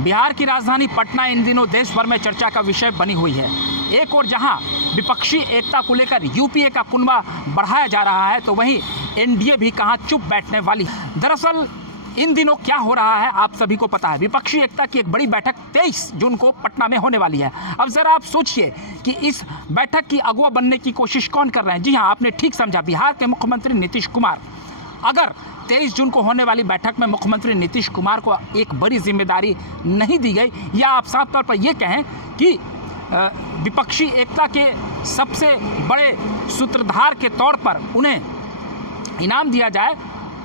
बिहार की राजधानी पटना इन दिनों देश भर में चर्चा का विषय बनी हुई है। एक और जहां विपक्षी एकता को लेकर यूपीए का कुनबा बढ़ाया जा रहा है, तो वहीं एनडीए भी कहां चुप बैठने वाली। दरअसल इन दिनों क्या हो रहा है आप सभी को पता है। विपक्षी एकता की एक बड़ी बैठक 23 जून को पटना में होने वाली है। अब जरा आप सोचिए कि इस बैठक की अगुवा बनने की कोशिश कौन कर रहे हैं। जी हाँ, आपने ठीक समझा, बिहार के मुख्यमंत्री नीतीश कुमार। अगर 23 जून को होने वाली बैठक में मुख्यमंत्री नीतीश कुमार को एक बड़ी जिम्मेदारी नहीं दी गई, या आप साफ तौर पर यह कहें कि विपक्षी एकता के सबसे बड़े सूत्रधार के तौर पर उन्हें इनाम दिया जाए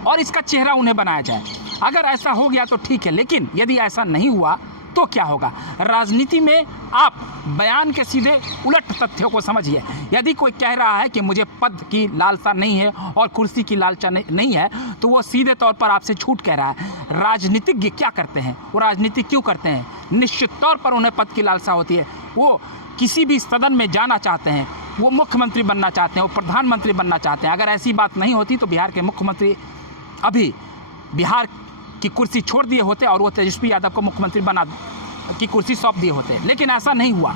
और इसका चेहरा उन्हें बनाया जाए, अगर ऐसा हो गया तो ठीक है। लेकिन यदि ऐसा नहीं हुआ तो क्या होगा। राजनीति में आप बयान के सीधे उलट तथ्यों को समझिए। यदि कोई कह रहा है कि मुझे पद की लालसा नहीं है और कुर्सी की लालसा नहीं है, तो वो सीधे तौर पर आपसे झूठ कह रहा है। राजनीतिज्ञ क्या करते हैं, वो राजनीति क्यों करते हैं? निश्चित तौर पर उन्हें पद की लालसा होती है। वो किसी भी सदन में जाना चाहते हैं, वो मुख्यमंत्री बनना चाहते हैं, वो प्रधानमंत्री बनना चाहते हैं। अगर ऐसी बात नहीं होती तो बिहार के मुख्यमंत्री अभी बिहार की कुर्सी छोड़ दिए होते और वो तेजस्वी यादव को मुख्यमंत्री बना की कुर्सी सौंप दिए होते। लेकिन ऐसा नहीं हुआ।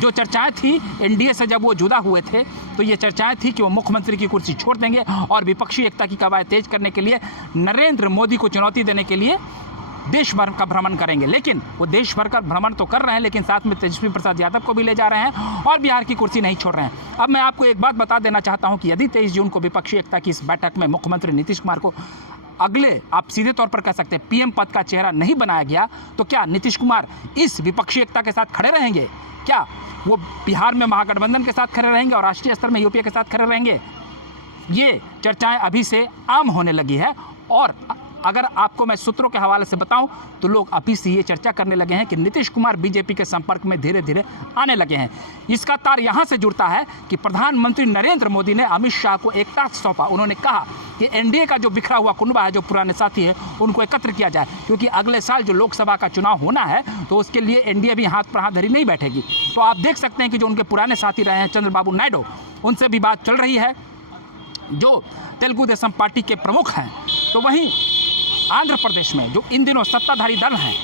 जो चर्चाएं थी एनडीए से जब वो जुदा हुए थे, तो ये चर्चाएं थी कि वो मुख्यमंत्री की कुर्सी छोड़ देंगे और विपक्षी एकता की कवायद तेज करने के लिए नरेंद्र मोदी को चुनौती देने के लिए देश भर का भ्रमण करेंगे। लेकिन वो देश भर का भ्रमण तो कर रहे हैं, लेकिन साथ में तेजस्वी प्रसाद यादव को भी ले जा रहे हैं और बिहार की कुर्सी नहीं छोड़ रहे हैं। अब मैं आपको एक बात बता देना चाहता हूं कि यदि 23 जून को विपक्षी एकता की इस बैठक में मुख्यमंत्री नीतीश कुमार को अगले, आप सीधे तौर पर कह सकते हैं, पीएम पद का चेहरा नहीं बनाया गया, तो क्या नीतीश कुमार इस विपक्षी एकता के साथ खड़े रहेंगे? क्या वो बिहार में महागठबंधन के साथ खड़े रहेंगे और राष्ट्रीय स्तर में यूपीए के साथ खड़े रहेंगे? ये चर्चाएं अभी से आम होने लगी है। और अगर आपको मैं सूत्रों के हवाले से बताऊं तो लोग अभी से ये चर्चा करने लगे हैं कि नीतीश कुमार बीजेपी के संपर्क में धीरे धीरे आने लगे हैं। इसका तार यहां से जुड़ता है कि प्रधानमंत्री नरेंद्र मोदी ने अमित शाह को एक टास्क सौंपा। उन्होंने कहा कि एनडीए का जो बिखरा हुआ कुनबा है, जो पुराने साथी है, उनको एकत्र किया जाए, क्योंकि अगले साल जो लोकसभा का चुनाव होना है तो उसके लिए एनडीए भी हाथ पर हाथ धरी नहीं बैठेगी। तो आप देख सकते हैं कि जो उनके पुराने साथी रहे हैं चंद्रबाबू नायडू, उनसे भी बात चल रही है, जो तेलुगु देशम पार्टी के प्रमुख हैं। तो वहीं आंध्र प्रदेश में जो इन दिनों सत्ताधारी दल हैं,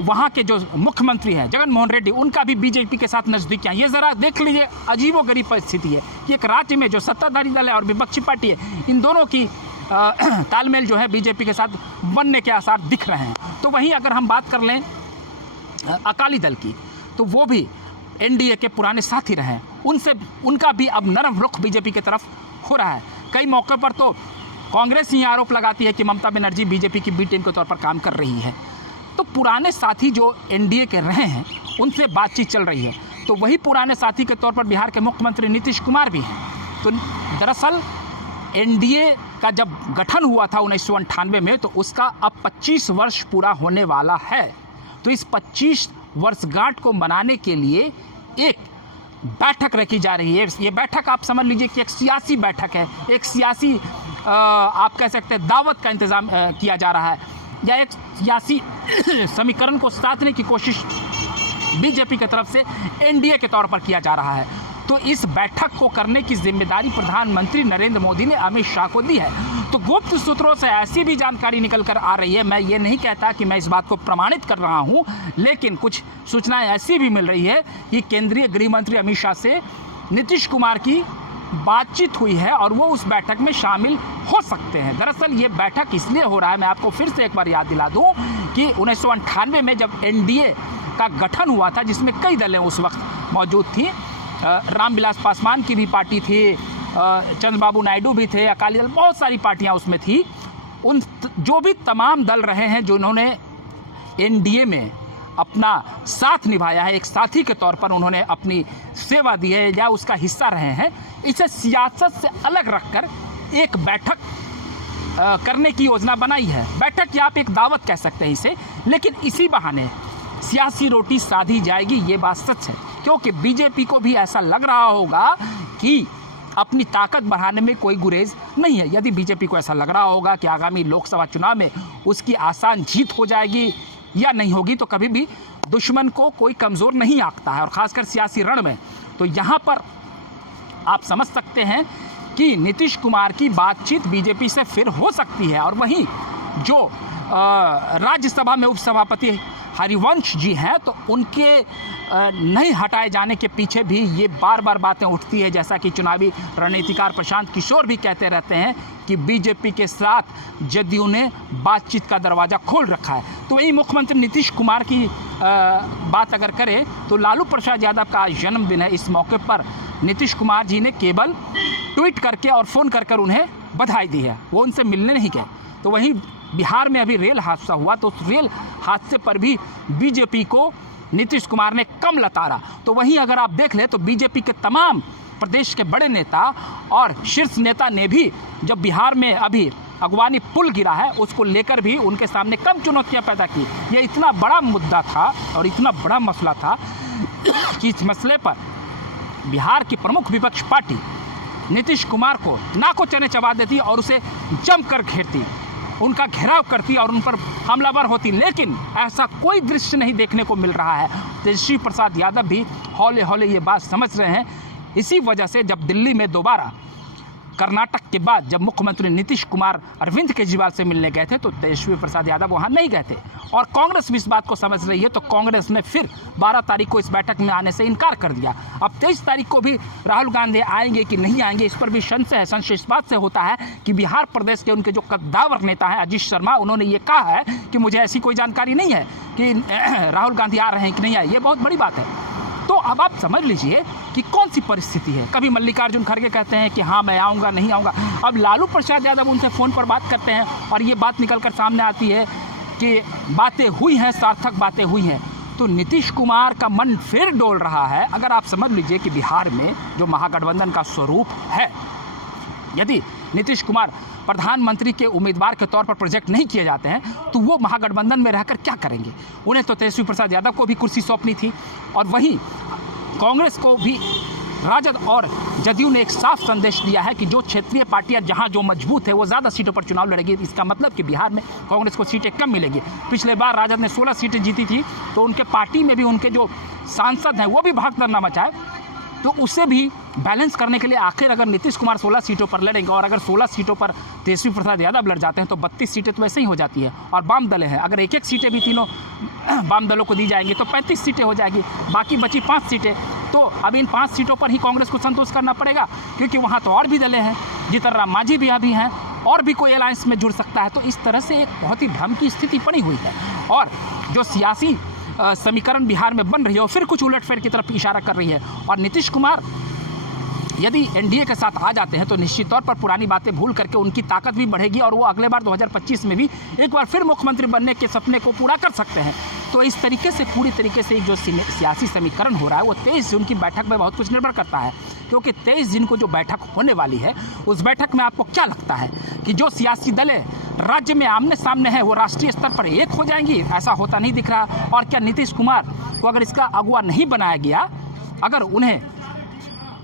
वहाँ के जो मुख्यमंत्री हैं जगन मोहन रेड्डी, उनका भी बीजेपी के साथ नज़दीकियाँ। ये ज़रा देख लीजिए, अजीबोगरीब परिस्थिति है कि एक राज्य में जो सत्ताधारी दल है और विपक्षी पार्टी है, इन दोनों की तालमेल जो है बीजेपी के साथ बनने के आसार दिख रहे हैं। तो वहीं अगर हम बात कर लें अकाली दल की, तो वो भी एनडीए के पुराने साथी रहे हैं। उनका भी अब नरम रुख बीजेपी की तरफ हो रहा है। कई मौक़ों पर तो कांग्रेस ही आरोप लगाती है कि ममता बनर्जी बीजेपी की बी टीम के तौर पर काम कर रही है। तो पुराने साथी जो एनडीए के रहे हैं, उनसे बातचीत चल रही है। तो वही पुराने साथी के तौर पर बिहार के मुख्यमंत्री नीतीश कुमार भी हैं। तो दरअसल एनडीए का जब गठन हुआ था 1998 में, तो उसका अब 25 वर्ष पूरा होने वाला है। तो इस 25 वर्षगांठ को मनाने के लिए एक बैठक रखी जा रही है। ये बैठक आप समझ लीजिए कि एक सियासी बैठक है, एक सियासी आप कह सकते हैं दावत का इंतज़ाम किया जा रहा है, या एक सियासी समीकरण को साधने की कोशिश बीजेपी की तरफ से एनडीए के तौर पर किया जा रहा है। तो इस बैठक को करने की जिम्मेदारी प्रधानमंत्री नरेंद्र मोदी ने अमित शाह को दी है। तो गुप्त सूत्रों से ऐसी भी जानकारी निकल कर आ रही है, मैं ये नहीं कहता कि मैं इस बात को प्रमाणित कर रहा हूँ, लेकिन कुछ सूचनाएं ऐसी भी मिल रही है कि केंद्रीय गृह मंत्री अमित शाह से नीतीश कुमार की बातचीत हुई है और वो उस बैठक में शामिल हो सकते हैं। दरअसल ये बैठक इसलिए हो रहा है, मैं आपको फिर से एक बार याद दिला दूं कि 1998 में जब एनडीए का गठन हुआ था, जिसमें कई दलें उस वक्त मौजूद थी, रामविलास पासवान की भी पार्टी थी, चंद्रबाबू नायडू भी थे, अकाली दल, बहुत सारी पार्टियां उसमें थी। उन जो भी तमाम दल रहे हैं जिन्होंने एनडीए में अपना साथ निभाया है, एक साथी के तौर पर उन्होंने अपनी सेवा दी है या उसका हिस्सा रहे हैं, इसे सियासत से अलग रखकर एक बैठक करने की योजना बनाई है। बैठक या आप एक दावत कह सकते हैं इसे, लेकिन इसी बहाने सियासी रोटी साधी जाएगी, ये बात सच है। क्योंकि बीजेपी को भी ऐसा लग रहा होगा कि अपनी ताकत बढ़ाने में कोई गुरेज नहीं है। यदि बीजेपी को ऐसा लग रहा होगा कि आगामी लोकसभा चुनाव में उसकी आसान जीत हो जाएगी या नहीं होगी, तो कभी भी दुश्मन को कोई कमज़ोर नहीं आंकता है, और ख़ासकर सियासी रण में। तो यहाँ पर आप समझ सकते हैं कि नीतीश कुमार की बातचीत बीजेपी से फिर हो सकती है। और वहीं जो राज्यसभा में उपसभापति हरिवंश जी हैं, तो उनके नहीं हटाए जाने के पीछे भी ये बार बार बातें उठती है, जैसा कि चुनावी रणनीतिकार प्रशांत किशोर भी कहते रहते हैं कि बीजेपी के साथ जदयू ने बातचीत का दरवाज़ा खोल रखा है। तो वही मुख्यमंत्री नीतीश कुमार की बात अगर करें तो लालू प्रसाद यादव का आज जन्मदिन है। इस मौके पर नीतीश कुमार जी ने केवल ट्वीट करके और फ़ोन कर उन्हें बधाई दी है, वो उनसे मिलने नहीं गए। तो वहीं बिहार में अभी रेल हादसा हुआ, तो उस रेल हादसे पर भी बीजेपी को नीतीश कुमार ने कम लताड़ा। तो वहीं अगर आप देख लें तो बीजेपी के तमाम प्रदेश के बड़े नेता और शीर्ष नेता ने भी जब बिहार में अभी अगवानी पुल गिरा है उसको लेकर भी उनके सामने कम चुनौतियां पैदा की। यह इतना बड़ा मुद्दा था और इतना बड़ा मसला था कि इस मसले पर बिहार की प्रमुख विपक्ष पार्टी नीतीश कुमार को नाको चने चबा देती और उसे जमकर घेरती, उनका घेराव करती और उन पर हमलावर होती। लेकिन ऐसा कोई दृश्य नहीं देखने को मिल रहा है। तेजस्वी प्रसाद यादव भी हौले हौले ये बात समझ रहे हैं। इसी वजह से जब दिल्ली में दोबारा कर्नाटक के बाद जब मुख्यमंत्री नीतीश कुमार अरविंद केजरीवाल से मिलने गए थे तो तेजस्वी प्रसाद यादव वहां नहीं गए थे और कांग्रेस भी इस बात को समझ रही है। तो कांग्रेस ने फिर 12 तारीख को इस बैठक में आने से इनकार कर दिया। अब 23 तारीख को भी राहुल गांधी आएंगे कि नहीं आएंगे, इस पर भी संशय है। संशय इस बात से होता है कि बिहार प्रदेश के उनके जो कद्दावर नेता हैं अजीत शर्मा, उन्होंने ये कहा है कि मुझे ऐसी कोई जानकारी नहीं है कि राहुल गांधी आ रहे हैं कि नहीं आए। ये बहुत बड़ी बात है। तो अब आप समझ लीजिए कि कौन सी परिस्थिति है। कभी मल्लिकार्जुन खड़गे कहते हैं कि हाँ मैं आऊँगा, नहीं आऊँगा। अब लालू प्रसाद यादव उनसे फ़ोन पर बात करते हैं और ये बात निकल कर सामने आती है कि बातें हुई हैं, सार्थक बातें हुई हैं। तो नीतीश कुमार का मन फिर डोल रहा है। अगर आप समझ लीजिए कि बिहार में जो महागठबंधन का स्वरूप है, यदि नीतीश कुमार प्रधानमंत्री के उम्मीदवार के तौर पर प्रोजेक्ट नहीं किए जाते हैं तो वो महागठबंधन में रहकर क्या करेंगे। उन्हें तो तेजस्वी प्रसाद यादव को भी कुर्सी सौंपनी थी और वहीं कांग्रेस को भी राजद और जदयू ने एक साफ संदेश दिया है कि जो क्षेत्रीय पार्टियां जहां जो मजबूत है वो ज़्यादा सीटों पर चुनाव लड़ेगी। इसका मतलब कि बिहार में कांग्रेस को सीटें कम मिलेगी। पिछले बार राजद ने 16 सीटें जीती थी, तो उनके पार्टी में भी उनके जो सांसद हैं वो भी भाग दौड़ मचाए। तो उसे भी बैलेंस करने के लिए आखिर अगर नीतीश कुमार 16 सीटों पर लड़ेंगे और अगर 16 सीटों पर तेजस्वी प्रसाद यादव लड़ जाते हैं तो 32 सीटें तो वैसे ही हो जाती है। और वाम दल हैं, अगर एक एक सीटें भी तीनों वाम दलों को दी जाएंगी तो 35 सीटें हो जाएगी, बाकी बची 5 सीटें। तो अब इन 5 सीटों पर ही कांग्रेस को संतोष करना पड़ेगा, क्योंकि वहाँ तो और भी दलें हैं, जीतन राम मांझी भी अभी हैं और भी कोई अलायंस में जुड़ सकता है। तो इस तरह से एक बहुत ही भ्रम की स्थिति बनी हुई है और जो सियासी समीकरण बिहार में बन रही है और फिर कुछ उलटफेर की तरफ इशारा कर रही है। और नीतीश कुमार यदि एनडीए के साथ आ जाते हैं तो निश्चित तौर पर पुरानी बातें भूल करके उनकी ताकत भी बढ़ेगी और वो अगले बार 2025 में भी एक बार फिर मुख्यमंत्री बनने के सपने को पूरा कर सकते हैं। तो इस तरीके से पूरी तरीके से जो सियासी समीकरण हो रहा है वो 23 जून की बैठक में बहुत कुछ निर्भर करता है, क्योंकि 23 जून को जो बैठक होने वाली है उस बैठक में आपको क्या लगता है कि जो सियासी दलें राज्य में आमने सामने है वो राष्ट्रीय स्तर पर एक हो जाएंगी? ऐसा होता नहीं दिख रहा। और क्या नीतीश कुमार को अगर इसका अगुवा नहीं बनाया गया, अगर उन्हें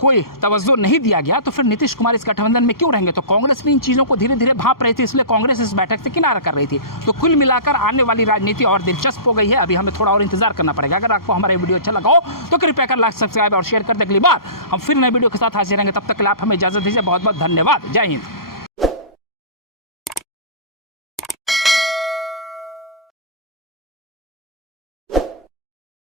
कोई तवज्जो नहीं दिया गया तो फिर नीतीश कुमार इस गठबंधन में क्यों रहेंगे? तो कांग्रेस भी इन चीज़ों को धीरे धीरे भांप रही थी, इसलिए कांग्रेस इस बैठक से किनारा कर रही थी। तो कुल मिलाकर आने वाली राजनीति और दिलचस्प हो गई है। अभी हमें थोड़ा और इंतजार करना पड़ेगा। अगर आपको हमारा वीडियो अच्छा लगा हो तो कृपया कर लाइक, सब्सक्राइब और शेयर कर दे। अगली बार हम फिर नए वीडियो के साथ हाजिर रहेंगे। तब तक के लिए आप हमें इजाजत दीजिए। बहुत बहुत धन्यवाद। जय हिंद।